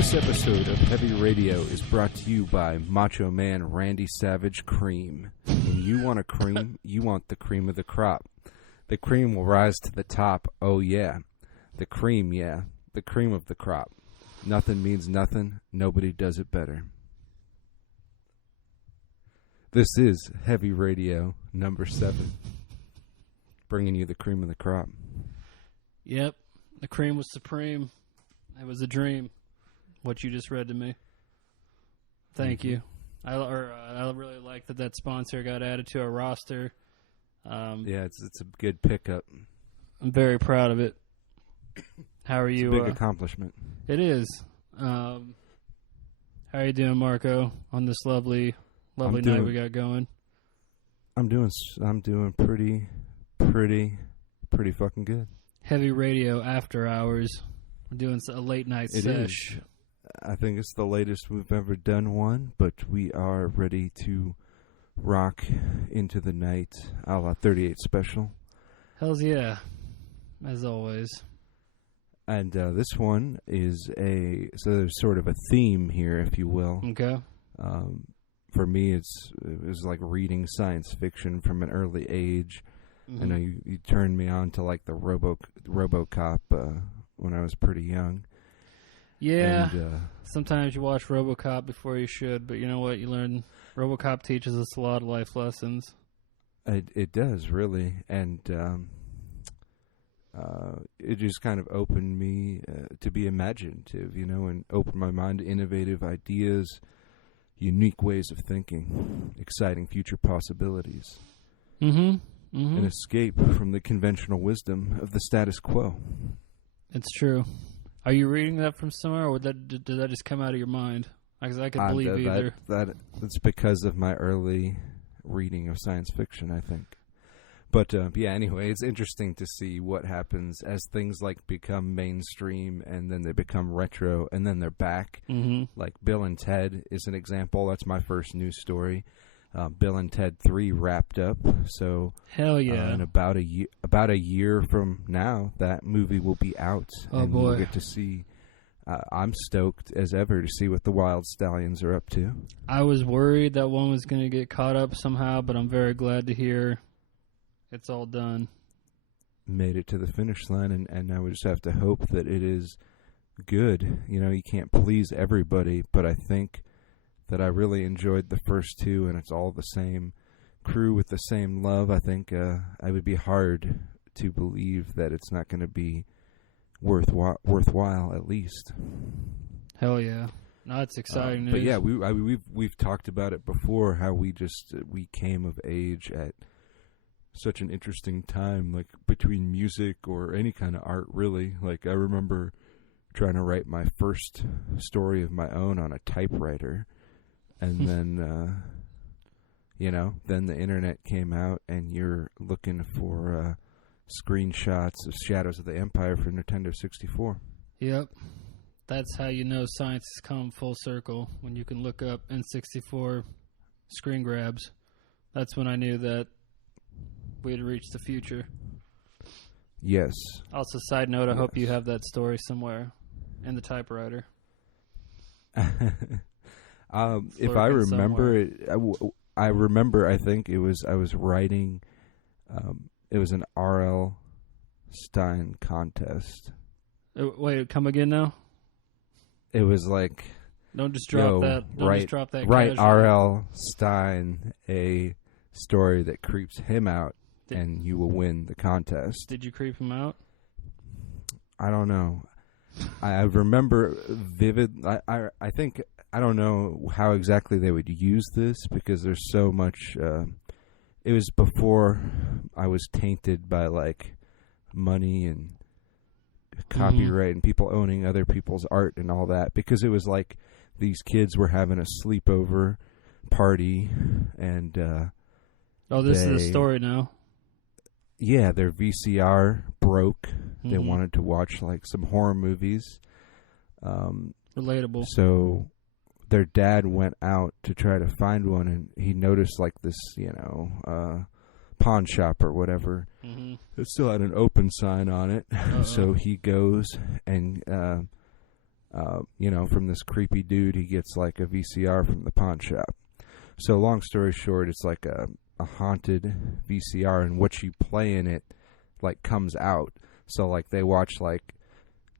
This episode of Heavy Radio is brought to you by Macho Man Randy Savage Cream. When you want a cream, you want the cream of the crop. The cream will rise to the top, oh yeah. The cream, yeah. The cream of the crop. Nothing means nothing. Nobody does it better. This is Heavy Radio number 7. Bringing you the cream of the crop. Yep. The cream was supreme. It was a dream. What you just read to me. Thank you. I really like that sponsor got added to our roster. Yeah, it's a good pickup. I'm very proud of it. How are you? It's a big accomplishment. It is. How are you doing, Marco? On this lovely night we got going. I'm doing pretty fucking good. Heavy Radio after hours. We're doing a late night sesh. I think it's the latest we've ever done one, but we are ready to rock into the night, a la 38 Special. Hells yeah, as always. And this one is so there's sort of a theme here, if you will. Okay. For me, it was like reading science fiction from an early age. Mm-hmm. I know you turned me on to like the RoboCop when I was pretty young. Yeah, and, sometimes you watch RoboCop before you should, but you know what? You learn RoboCop teaches us a lot of life lessons. It does, really, and it just kind of opened me to be imaginative, and opened my mind to innovative ideas, unique ways of thinking, exciting future possibilities. Mm-hmm. An escape from the conventional wisdom of the status quo. It's true. Are you reading that from somewhere, or did that just come out of your mind? Because I could believe either. That's because of my early reading of science fiction, I think. But, yeah, anyway, it's interesting to see what happens as things, like, become mainstream, and then they become retro, and then they're back. Mm-hmm. Like, Bill and Ted is an example. That's my first news story. Bill and Ted 3 wrapped up, so hell yeah! In about a year from now, that movie will be out, and boy, we'll get to see. I'm stoked as ever to see what the Wild Stallions are up to. I was worried that one was going to get caught up somehow, but I'm very glad to hear it's all done. Made it to the finish line, and now we just have to hope that it is good. You can't please everybody, but I think that I really enjoyed the first two, and it's all the same crew with the same love. I think I would be hard to believe that it's not going to be worthwhile at least. Hell yeah! No, it's exciting news. But yeah, we've talked about it before. How we came of age at such an interesting time, like between music or any kind of art, really. Like I remember trying to write my first story of my own on a typewriter. And then, then the internet came out, and you're looking for screenshots of Shadows of the Empire for Nintendo 64. Yep. That's how you know science has come full circle, when you can look up N64 screen grabs. That's when I knew that we had reached the future. Yes. Also, side note, I hope you have that story somewhere in the typewriter. If I remember it, I remember. I think I was writing. It was an R.L. Stine contest. Wait, come again now? It was like. Don't just drop that. Don't just drop that. Write R.L. Stine a story that creeps him out, and you will win the contest. Did you creep him out? I don't know. I remember vivid. I think. I don't know how exactly they would use this, because there's so much. It was before I was tainted by like money and copyright and people owning other people's art and all that, because it was like these kids were having a sleepover party, and this is the story now. Yeah, their VCR broke. They wanted to watch like some horror movies. Relatable. So their dad went out to try to find one, and he noticed like this, pawn shop or whatever. Mm-hmm. It still had an open sign on it. So he goes and from this creepy dude. He gets like a VCR from the pawn shop. So long story short, it's like a haunted VCR, and what you play in it like comes out. So like they watch like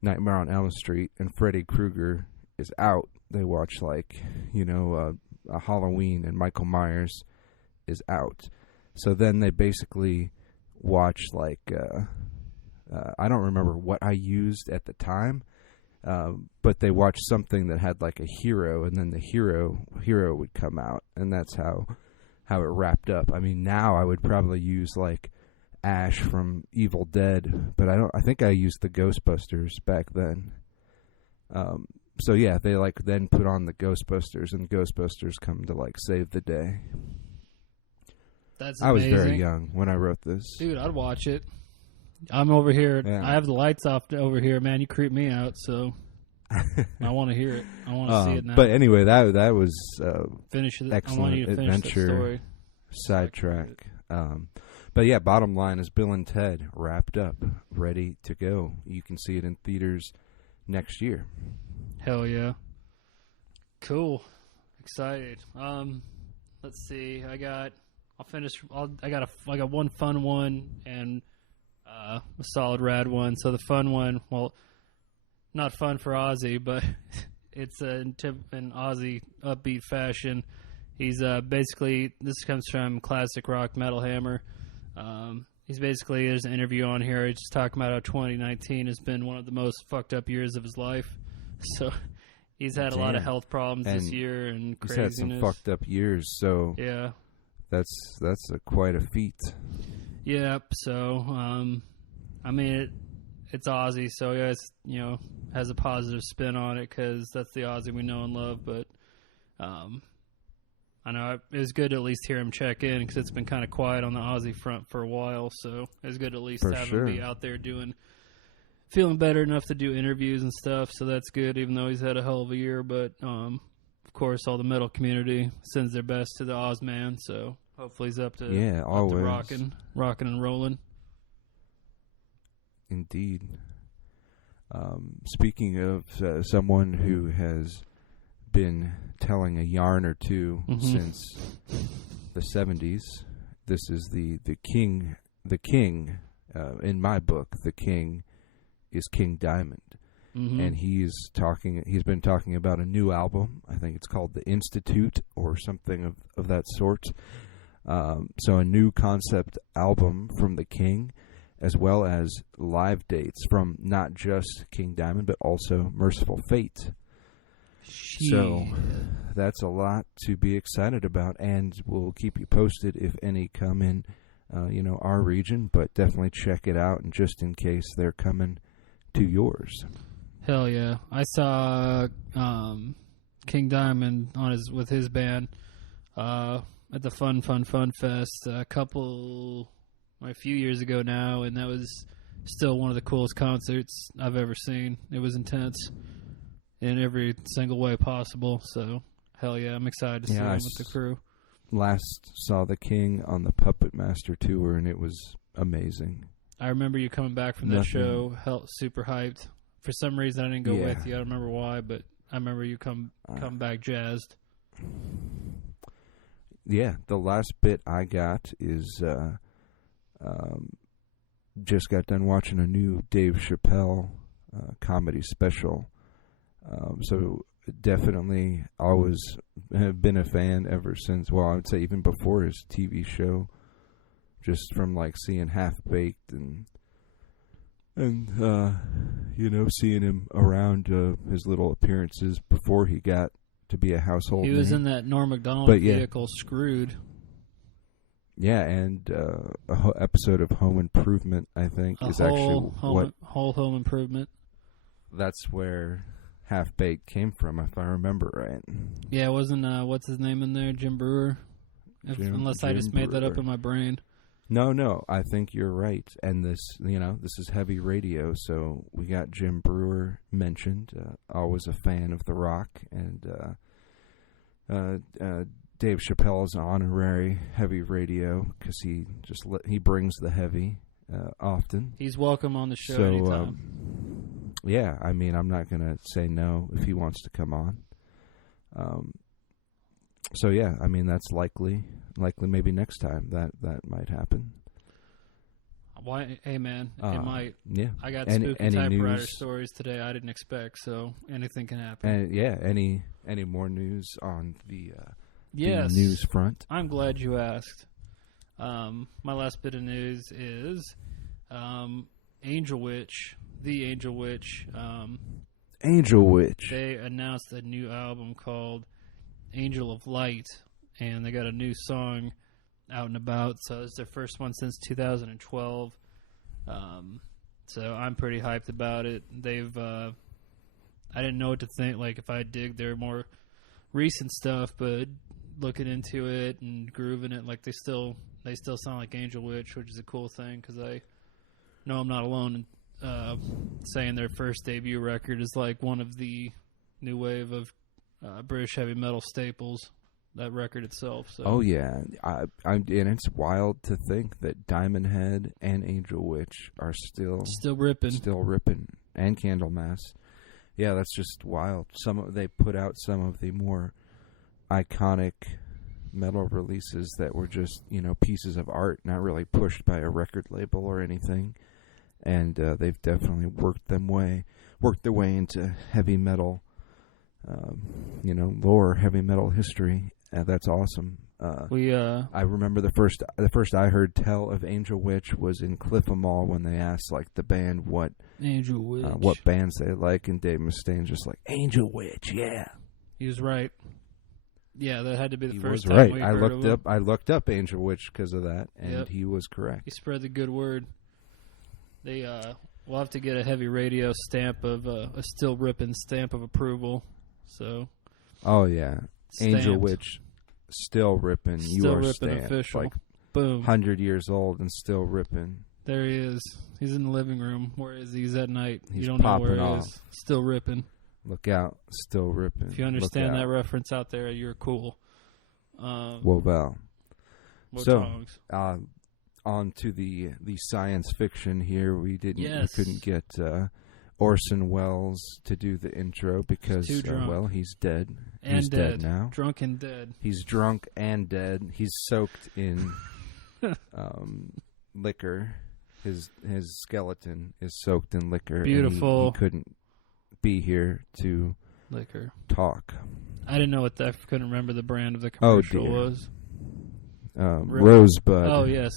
Nightmare on Elm Street and Freddy Krueger is out. They watch like, a Halloween and Michael Myers is out. So then they basically watch like, I don't remember what I used at the time, but they watched something that had like a hero, and then the hero would come out, and that's how it wrapped up. I mean, now I would probably use like Ash from Evil Dead, but I think I used the Ghostbusters back then. So yeah, they like then put on the Ghostbusters, and Ghostbusters come to like save the day. That's I was amazing. very young when I wrote this. Dude, I'd watch it. I'm over here. Yeah. I have the lights off over here, man. You creep me out, so I want to hear it. I want to see it now. But anyway, that was finish it. excellent I want you to finish adventure. the story. Sidetrack. But yeah, bottom line is Bill and Ted wrapped up, ready to go. You can see it in theaters next year. Hell yeah. Cool. Excited. Let's see. I got one fun one and a solid rad one. So the fun one, well, not fun for Ozzy, but it's in Ozzy upbeat fashion. He's basically, this comes from Classic Rock Metal Hammer. He's basically, there's an interview on here. He's just talking about how 2019 has been one of the most fucked up years of his life. So he's had a lot of health problems this year and craziness. He's had some fucked up years, so yeah, that's quite a feat. Yep. So I mean, it's Ozzy, so he has a positive spin on it because that's the Ozzy we know and love. But I know it was good to at least hear him check in because it's been kind of quiet on the Ozzy front for a while. So it was good to at least have him be out there feeling better enough to do interviews and stuff. So that's good, even though he's had a hell of a year. But of course, all the metal community sends their best to the Ozman. So hopefully he's up to always rocking and rolling. Indeed. Speaking of someone who has been telling a yarn or two since the 70s, this is the king. The king, in my book, the king is King Diamond, and he's been talking about a new album. I think it's called The Institute or something of that sort. So a new concept album from the King, as well as live dates from not just King Diamond, but also Merciful Fate. So that's a lot to be excited about, and we'll keep you posted if any come in, our region, but definitely check it out, and just in case they're coming to yours. Hell yeah. I saw King Diamond with his band at the Fun Fest a few years ago now, and that was still one of the coolest concerts I've ever seen. It was intense in every single way possible, so hell yeah, I'm excited to see him with the crew. Last saw the King on the Puppet Master tour, and it was amazing. I remember you coming back from that show, super hyped. For some reason, I didn't go with you. I don't remember why, but I remember you come back jazzed. Yeah, the last bit I got is just got done watching a new Dave Chappelle comedy special. So definitely always have been a fan ever since, well, I would say even before his TV show, just from like seeing Half Baked and seeing him around his little appearances before he got to be a household name. He was in that Norm Macdonald vehicle, Screwed. Yeah, and a whole episode of Home Improvement, I think, whole Home Improvement. That's where Half Baked came from, if I remember right. Yeah, wasn't what's his name in there, Jim Brewer? Unless I just made that up in my brain. No, I think you're right. And this is heavy radio, so we got Jim Brewer mentioned. Always a fan of The Rock, and Dave Chappelle's honorary heavy radio because he brings the heavy often. He's welcome on the show anytime. yeah, I mean, I'm not going to say no if he wants to come on. So yeah, I mean, that's likely maybe next time that might happen. Why? Hey, man, it might. Yeah. I got Any spooky typewriter news? stories today I didn't expect, so anything can happen. And yeah, any more news on the Yes. news front? I'm glad you asked. My last bit of news is Angel Witch, the Angel Witch. Angel Witch. They announced a new album called Angel of Light, and they got a new song out and about. So it's their first one since 2012. So I'm pretty hyped about it. They've I didn't know what to think, like if I dig their more recent stuff, but looking into it and grooving it, like they still sound like Angel Witch, which is a cool thing because I know I'm not alone in saying their first debut record is like one of the new wave of British heavy metal staples. That record itself. So. Oh yeah, and it's wild to think that Diamond Head and Angel Witch are still ripping, and Candlemass. Yeah, that's just wild. They put out some of the more iconic metal releases that were just pieces of art, not really pushed by a record label or anything. And they've definitely worked their way into heavy metal, lower heavy metal history. That's awesome. I remember the first I heard tell of Angel Witch was in Cliff 'Em All when they asked like the band what bands they like, and Dave Mustaine's just like Angel Witch, yeah. He was right. Yeah, that had to be the first time. Right. We heard of him. I looked up Angel Witch because of that, and he was correct. He spread the good word. They we'll have to get a heavy radio stamp of a still ripping stamp of approval. So. Oh yeah. Stamped. Angel Witch, still ripping. Still you are ripping stamped. official. Like boom. 100 years old and still ripping. There he is. He's in the living room. Where is he? He's at night. He's you don't know where he off. is. Still ripping. Look out. Still ripping. If you understand that reference out there, you're cool. Well. So, on to the science fiction here. We couldn't get Orson Welles to do the intro because he's dead. He's dead now. Drunk and dead. He's drunk and dead. He's soaked in liquor. His skeleton is soaked in liquor. Beautiful. And he couldn't be here to talk. I didn't know what that. I couldn't remember the brand of the commercial was. Rosebud. Oh yes.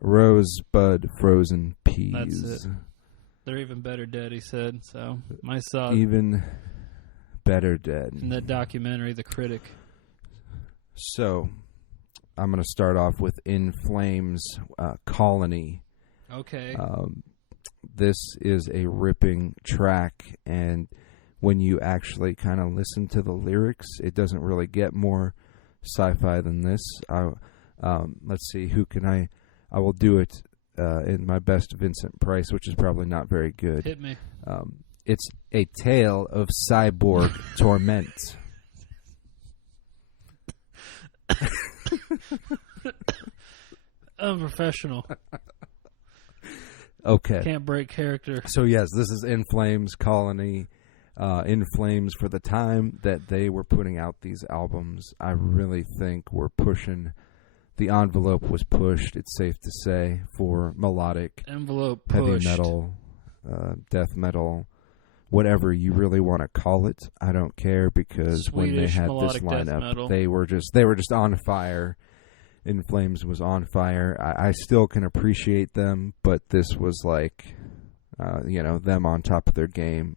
Rosebud frozen peas. That's it. They're even better dead, he said. So my saw even better dead in that documentary, The Critic. So I'm going to start off with In Flames, Colony. Okay. This is a ripping track, and when you actually kind of listen to the lyrics, it doesn't really get more sci-fi than this. Let's see, I will do it in my best Vincent Price, which is probably not very good. Hit me. It's a tale of cyborg torment. Unprofessional. Okay. Can't break character. So yes, this is In Flames, Colony. In Flames, for the time that they were putting out these albums, I really think we're pushing. The envelope was pushed, it's safe to say, for melodic, heavy metal, death metal, whatever you really want to call it. I don't care, because when they had this lineup, they were just on fire. In Flames was on fire. I still can appreciate them, but this was like, them on top of their game.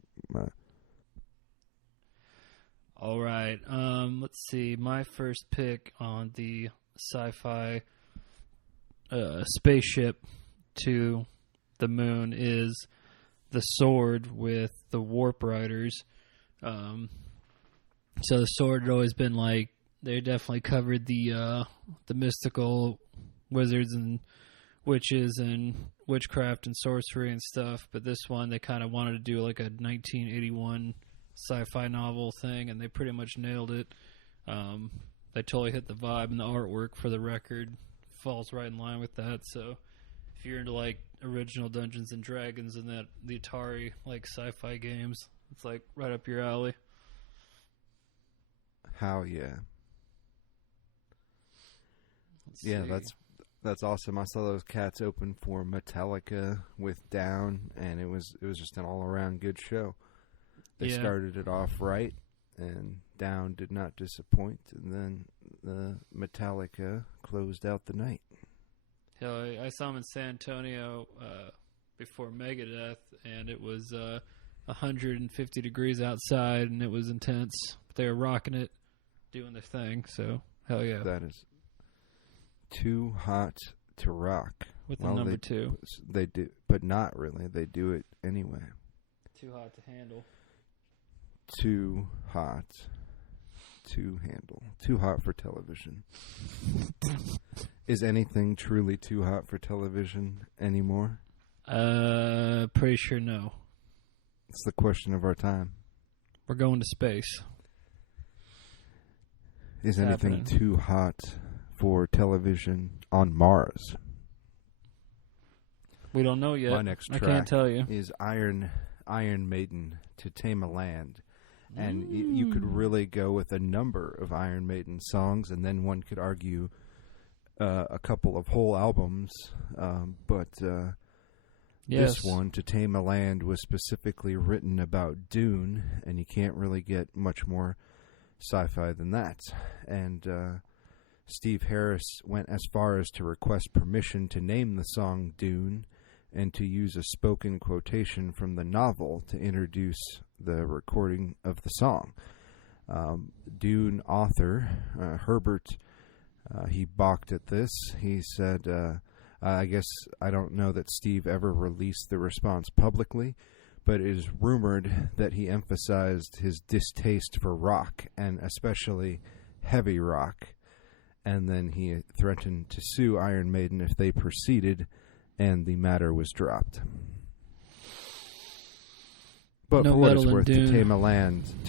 All right. Let's see. My first pick on the sci-fi spaceship to the moon is The Sword with the Warp Riders. So The Sword had always been like, they definitely covered the mystical wizards and witches and witchcraft and sorcery and stuff, but this one they kind of wanted to do like a 1981 sci-fi novel thing, and they pretty much nailed it. They totally hit the vibe, and the artwork for the record falls right in line with that. So if you're into like original Dungeons and Dragons and the Atari like sci-fi games, it's like right up your alley. How yeah. Let's Yeah, see. that's awesome. I saw those cats open for Metallica with Down, and it was just an all around good show. They Yeah. started it off right, and Down did not disappoint, and then the Metallica closed out the night. Hell, I saw them in San Antonio before Megadeth, and it was 150 degrees outside, and it was intense. But they were rocking it, doing their thing. So hell yeah, That is too hot to rock. with Well, the number 2, They do, but not really. They do it anyway. too hot to handle. Too hot to handle. Too hot for television. Is anything truly too hot for television anymore? Pretty sure no. It's the question of our time. We're going to space. Is It's anything happening. too hot for television on Mars? We don't know yet. My next I track can't tell you. is Iron Maiden, To Tame a Land. And you could really go with a number of Iron Maiden songs, and then one could argue a couple of whole albums. But Yes. this one, To Tame a Land, was specifically written about Dune, and you can't really get much more sci-fi than that. And Steve Harris went as far as to request permission to name the song Dune and to use a spoken quotation from the novel to introduce the recording of the song. Dune author Herbert, he balked at this. He said, I guess I don't know that Steve ever released the response publicly, but it is rumored that he emphasized his distaste for rock, and especially heavy rock. And then he threatened to sue Iron Maiden if they proceeded, and the matter was dropped. But No for what it's metal in worth, Dune. To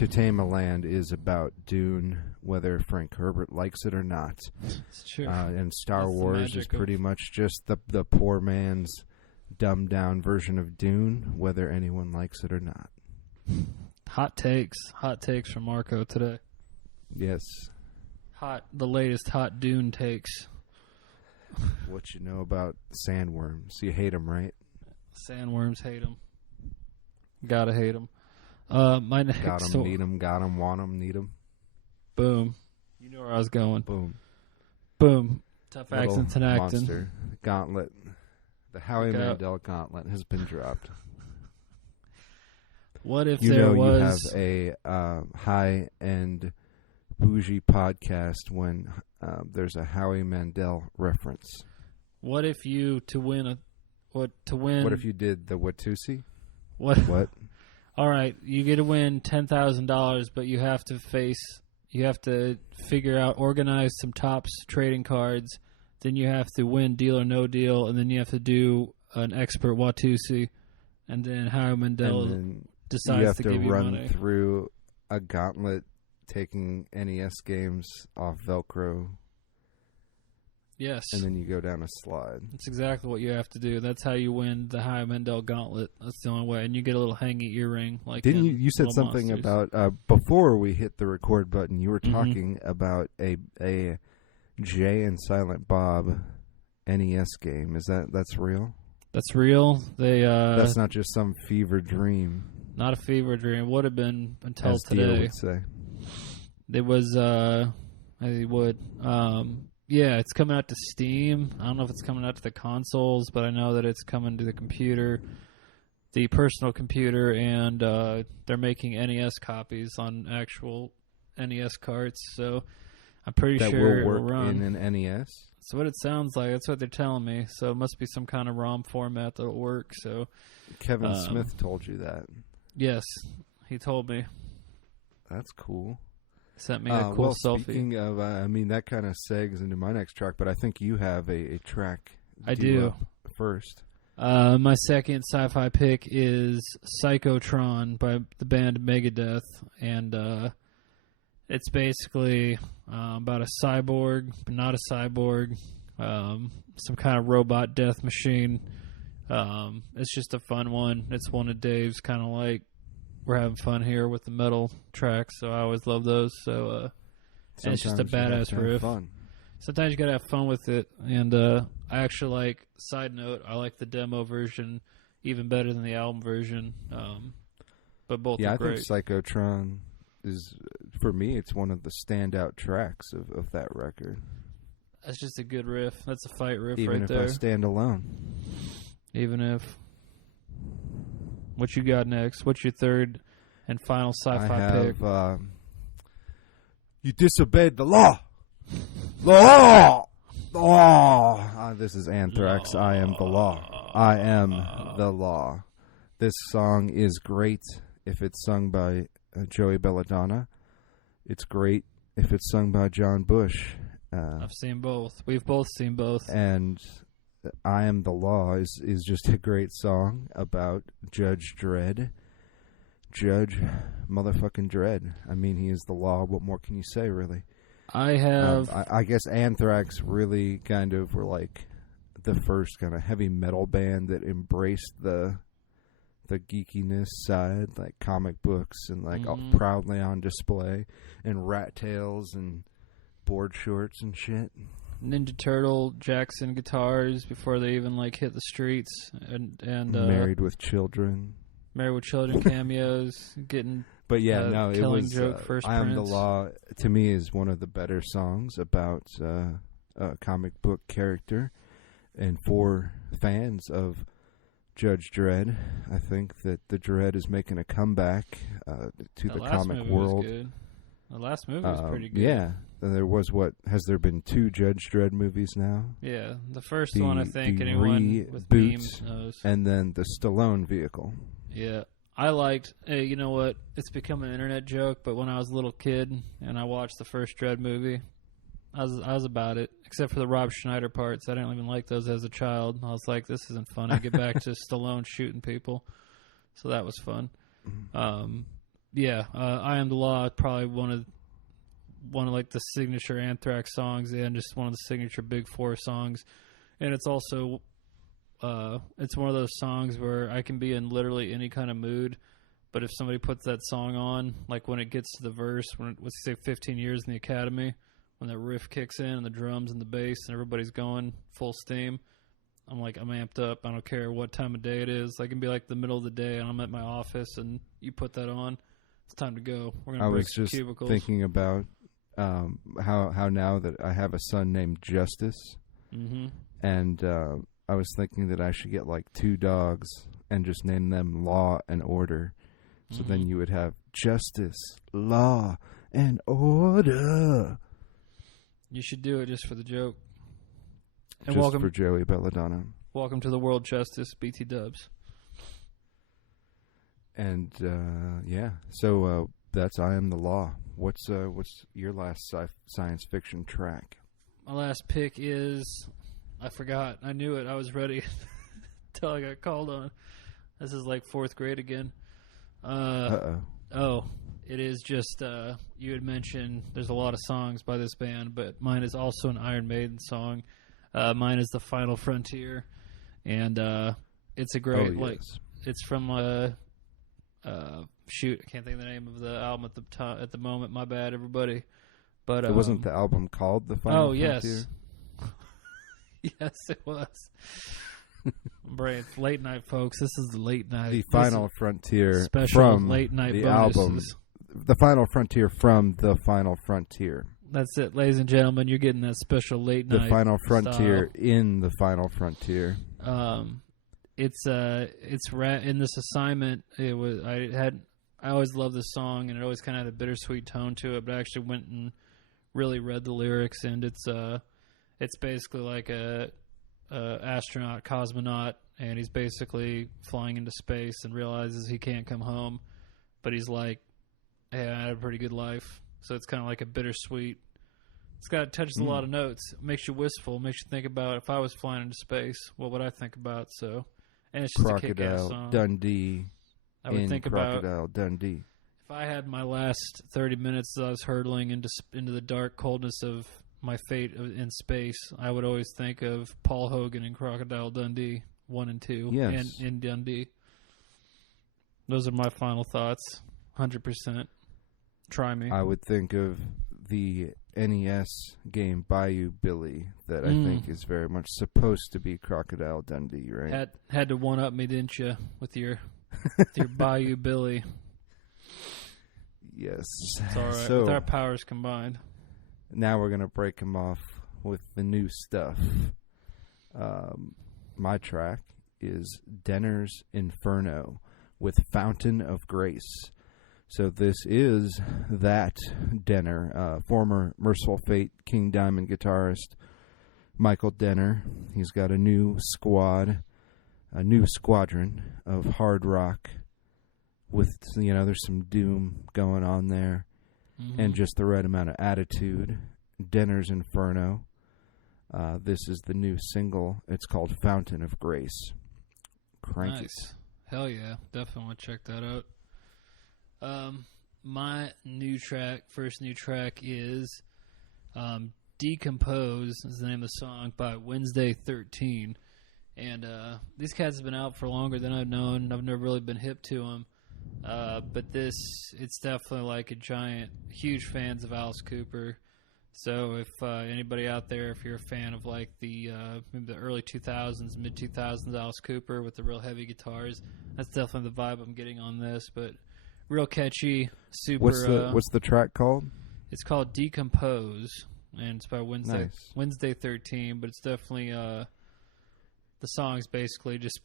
Tame a Land is about Dune, whether Frank Herbert likes it or not. It's true. And Star That's the Wars is magic of- pretty much just the poor man's dumbed down version of Dune, whether anyone likes it or not. Hot takes from Marco today. Yes. The latest hot Dune takes. What you know about sandworms? You hate them, right? Sandworms hate them. Gotta hate them. My next Got them, need them, got them, want them, need them. Boom. You know where I was going. Boom. Boom. Tough Little accents and acting. monster. Gauntlet. The Howie Look out. Mandel gauntlet has been dropped. What if You there know was... you have a high-end bougie podcast when there's a Howie Mandel reference. What if you to win? What if you did the Watusi? What? What? All right, you get to win $10,000, but you have to figure out, organize some tops trading cards. Then you have to win Deal or No Deal, and then you have to do an expert Watusi, and then Howie Mandel And then decides you have to to give you run money. through a gauntlet taking NES games off Velcro, Yes, and then you go down a slide. that's exactly what you have to do. That's how you win the Howie Mandel Gauntlet. That's the only way, and you get a little hangy earring. Like Didn't in you said Little something Monsters. about before we hit the record button? You were Mhm. talking about a Jay and Silent Bob NES game. That's real? That's real. They That's not just some fever dream, not a fever dream. Would have been until as Dio today. would say. It was I would yeah, it's coming out to Steam. I don't know if it's coming out to the consoles, but I know that it's coming to the computer, the personal computer, and they're making NES copies on actual NES carts. So I'm pretty That sure will it will work run. in an NES. That's what it sounds like. That's what they're telling me. So it must be some kind of ROM format that'll work. So Kevin Smith told you that. yes, he told me. That's cool. Sent me a cool well, selfie. Speaking of, that kind of segs into my next track, but I think you have a track. I due do. up first. My second sci-fi pick is Psychotron by the band Megadeth, and it's basically about a cyborg, but not a cyborg, some kind of robot death machine. It's just a fun one. It's one of Dave's kind of like, we're having fun here with the metal tracks, so I always love those. So and it's just a badass riff. Sometimes you gotta have fun with it, and I actually like. Side note, I like the demo version even better than the album version. But both are great. I think Psychotron is, for me, it's one of the standout tracks of that record. That's just a good riff. That's a fight riff even right there. Even if I stand alone. Even if. What you got next? What's your third and final sci-fi pick? You disobeyed the law. Law. Law. This is Anthrax. I am the law. I am the law. This song is great if it's sung by Joey Belladonna. It's great if it's sung by John Bush. I've seen both. We've both seen both. And I Am the Law is just a great song about Judge Dredd. Judge motherfucking Dredd. I mean, he is the law. What more can you say, really? I guess Anthrax really kind of were like the first kind of heavy metal band that embraced the geekiness side, like comic books and like all proudly on display, and rat tails and board shorts and shit. Ninja Turtle Jackson guitars before they even like hit the streets, and Married with Children cameos, getting. But yeah, no, it was Joke, First I Am Prince. the Law. To me, is one of the better songs about a comic book character, and for fans of Judge Dredd, I think that the Dredd is making a comeback to the comic world. The last movie was pretty good. Yeah. There was has there been 2 Judge Dredd movies now? Yeah. The first one, I think, anyone with memes knows. And then the Stallone vehicle. Yeah. I liked, you know what, it's become an internet joke, but when I was a little kid and I watched the first Dredd movie, I was about it, except for the Rob Schneider parts. I didn't even like those as a child. I was like, this isn't fun. I get back to Stallone shooting people. So that was fun. Yeah, I Am the Law, probably one of like the signature Anthrax songs, and just one of the signature Big Four songs. And it's also it's one of those songs where I can be in literally any kind of mood, but if somebody puts that song on, like when it gets to the verse, let's say 15 years in the academy, when that riff kicks in and the drums and the bass and everybody's going full steam, I'm amped up. I don't care what time of day it is. I can be like the middle of the day and I'm at my office and you put that on. It's time to go. We're gonna break some cubicles. I was just thinking about how now that I have a son named Justice, and I was thinking that I should get like 2 dogs and just name them Law and Order. So then you would have Justice, Law, and Order. You should do it just for the joke. And just for Joey Belladonna. Welcome to the world, Justice, BT Dubs. And yeah, so that's I Am the Law. What's your last science fiction track? My last pick is, I forgot. I knew it. I was ready until I got called on. This is like 4th grade again. Oh, it is just, you had mentioned there's a lot of songs by this band, but mine is also an Iron Maiden song. Mine is The Final Frontier, and it's a great, it's from, shoot, I can't think of the name of the album at the moment. My bad, everybody. But it wasn't the album called The Final Frontier? Yes. Yes, it was. Brain, late night, folks. This is the late night. The Final Frontier special from late night the bonuses. album. The Final Frontier from The Final Frontier. That's it, ladies and gentlemen. You're getting that special late night. The Final Frontier style. In The Final Frontier. It's in this assignment. It was I always loved this song, and it always kind of had a bittersweet tone to it. But I actually went and really read the lyrics, and it's basically like a astronaut, cosmonaut, and he's basically flying into space and realizes he can't come home, but he's like, hey, I had a pretty good life. So it's kind of like a bittersweet. Touches a lot of notes. It makes you wistful. Makes you think about, if I was flying into space, what would I think about? So, and it's just a kick-ass song. Dundee. I would think about Crocodile Dundee. If I had my last 30 minutes as I was hurtling into the dark coldness of my fate in space, I would always think of Paul Hogan and Crocodile Dundee 1 and 2, Yes. and in Dundee. Those are my final thoughts. 100%. Try me. I would think of the NES game Bayou Billy that I think is very much supposed to be Crocodile Dundee, right? Had to one up me, didn't you, with your Bayou Billy? Yes. It's all right. So with our powers combined. now we're going to break them off with the new stuff. My track is Denner's Inferno with Fountain of Grace. So this is that Denner, former Merciful Fate King Diamond guitarist Michael Denner. He's got a new squadron of hard rock with, there's some doom going on there and just the right amount of attitude. Denner's Inferno. This is the new single. It's called Fountain of Grace. Crank it. Hell yeah. Definitely want to check that out. My first new track is Decompose is the name of the song by Wednesday 13. And these cats have been out for longer than I've known. I've never really been hip to them. But it's definitely like huge fans of Alice Cooper. So if anybody out there, if you're a fan of like maybe the early 2000s, mid 2000s Alice Cooper with the real heavy guitars, that's definitely the vibe I'm getting on this. But real catchy, super. What's the track called? It's called Decompose, and it's by Wednesday 13. But it's definitely the song's basically just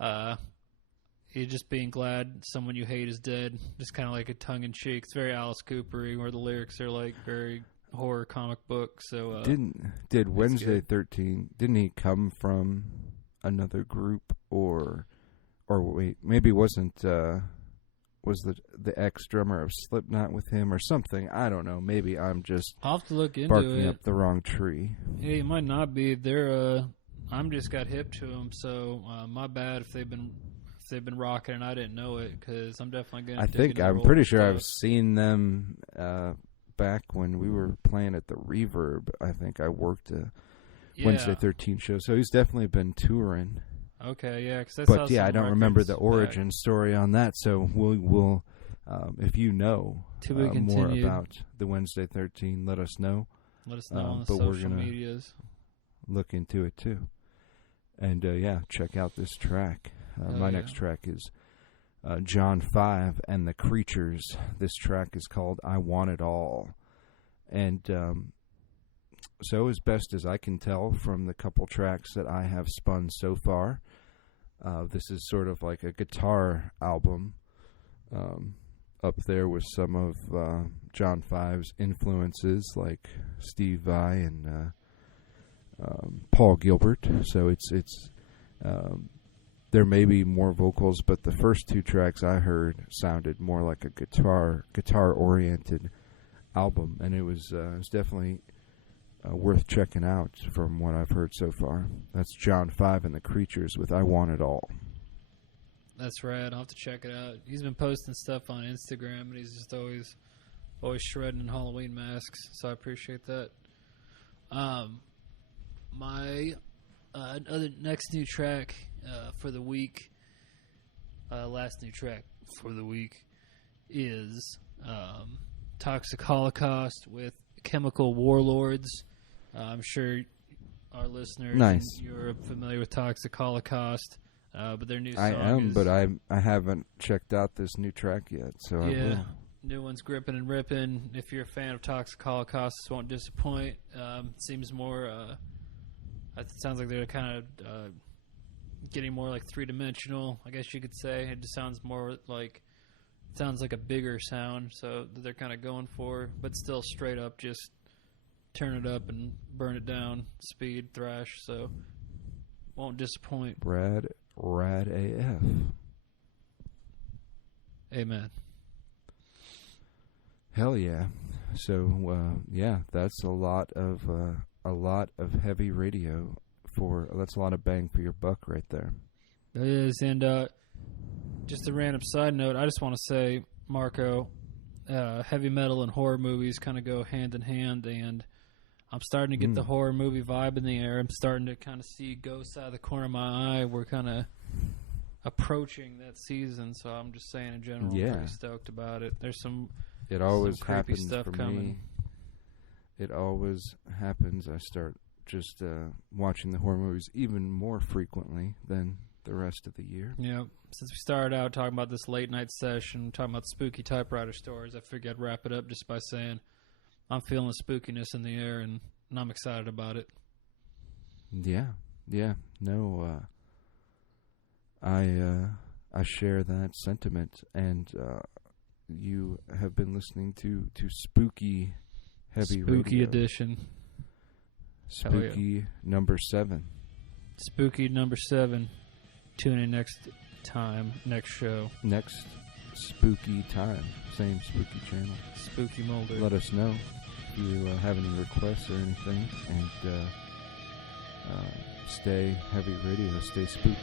you're just being glad someone you hate is dead, just kind of like a tongue in cheek. It's very Alice Coopery, where the lyrics are like very horror comic book. So did Wednesday 13? Didn't he come from another group or wait? Maybe it wasn't. Was the ex-drummer of Slipknot with him or something? I don't know. Maybe I'm just I'll have to look into barking it. up the wrong tree. Yeah, it might not be. I'm just got hip to them, so my bad if they've been rocking and I didn't know it, because I'm definitely gonna. I'm pretty sure I've seen them back when we were playing at the Reverb. I think I worked a Wednesday 13 show, so he's definitely been touring. Okay, yeah, but I don't remember the origin story on that. So we'll if you know more about the Wednesday 13, let us know. Let us know on the social medias. Look into it too, and check out this track. My next track is John 5 and the Creatures. This track is called I Want It All, and so as best as I can tell from the couple tracks that I have spun so far, this is sort of like a guitar album, up there with some of John 5's influences, like Steve Vai and Paul Gilbert. So it's there may be more vocals, but the first two tracks I heard sounded more like a guitar-oriented album, and it was definitely worth checking out from what I've heard so far. That's John 5 and the Creatures with I Want It All. That's rad. I'll have to check it out. He's been posting stuff on Instagram, and he's just always shredding in Halloween masks, so I appreciate that. My next new track for the week, last new track for the week is Toxic Holocaust with Chemical Warlords. I'm sure our listeners in Europe are familiar with Toxic Holocaust, but their new song but I haven't checked out this new track yet, so I will. New one's gripping and ripping. If you're a fan of Toxic Holocaust, this won't disappoint. Seems more. It sounds like they're kind of getting more like three-dimensional, I guess you could say. It just sounds more like. It sounds like a bigger sound, so that they're kind of going for, but still straight up just turn it up and burn it down, speed, thrash, so won't disappoint. Rad AF. Amen. Hell yeah. So, that's a lot of heavy radio that's a lot of bang for your buck right there. It is, and just a random side note, I just want to say, Marco, heavy metal and horror movies kind of go hand in hand, and I'm starting to get the horror movie vibe in the air. I'm starting to kind of see ghosts out of the corner of my eye. We're kind of approaching that season, so I'm just saying in general, I'm pretty stoked about it. There's some It always creepy happens stuff for coming. me. It always happens. I start just watching the horror movies even more frequently than the rest of the year. Yeah. Since we started out talking about this late night session, talking about spooky typewriter stories, I figured I'd wrap it up just by saying I'm feeling the spookiness in the air, and I'm excited about it. Yeah. No, I share that sentiment, and you have been listening to Spooky Heavy Spooky Radio. edition. Spooky number 7. Spooky number 7. Tune in next time, next show. Next spooky time. Same spooky channel. Spooky Mulder. Let us know if you have any requests or anything. And stay heavy radio. Stay spooky.